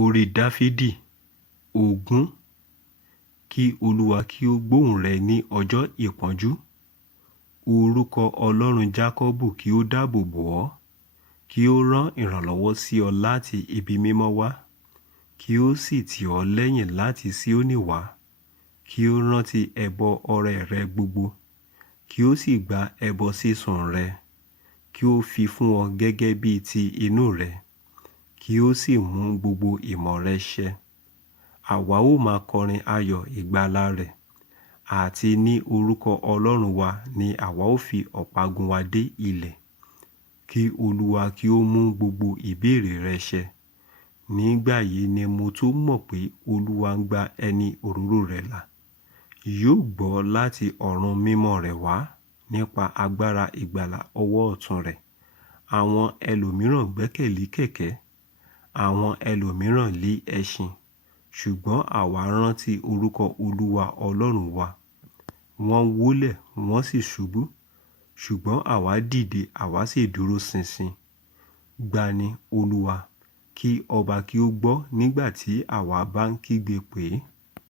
Orin DAFidi ogún. Kí Olúwa kí ó gbóhùn rẹ ní ọjọ́ ìpọ́njú. Orúkọ Ọlọ́run Jákọ́bù kí ó dáàbò bò ọ́. Kí ó rán ìrànlọ́wọ́ sí ọ láti ibi mímọ́ wá. Kí ó sì tì ọ́ lẹ́yìn láti Síónì wá. Kí ó rántí ẹbọ ọrẹ rẹ gbogbo. Kí ó sì gba ẹbọ sísun rẹ. Kí ó fi fún ọ gẹ́gẹ́ bí ti inú rẹ. Kí ó sì mú gbogbo ìmọ̀ rẹ ṣẹ. Àwa ó máa kọrin ayọ̀ ìgbàlà rẹ̀. Àti ní orúkọ Ọlọ́run wa ni àwa ó fi ọ̀págun wa dé ilẹ̀. Kí Olúwa kí ó mú gbogbo ìbéèrè rẹ ṣẹ. Nígbà yìí ni mo tó mọ̀ pé Olúwa ń gba ẹni òróró rẹ̀ là. Yóò gbọ́ láti ọ̀run mímọ́ rẹ̀ wá nípa agbára ìgbàlà ọwọ́ ọ̀tún rẹ̀. Àwọn ẹlòmíràn gbẹ́kẹ̀lé kẹ̀kẹ́. Àwọn ẹlòmíràn lé ẹṣin. Ṣùgbọ́n àwa rántí orúkọ Olúwa Ọlọ́run wa. Wọ́n wólẹ̀ wọ́n sì ṣubú. Ṣùgbọ́n àwa dìde àwa sì dúró ṣinṣin. Gbani Olúwa, kí ọba kí ó gbọ́ nígbà tí àwa bá ń kígbe pè é.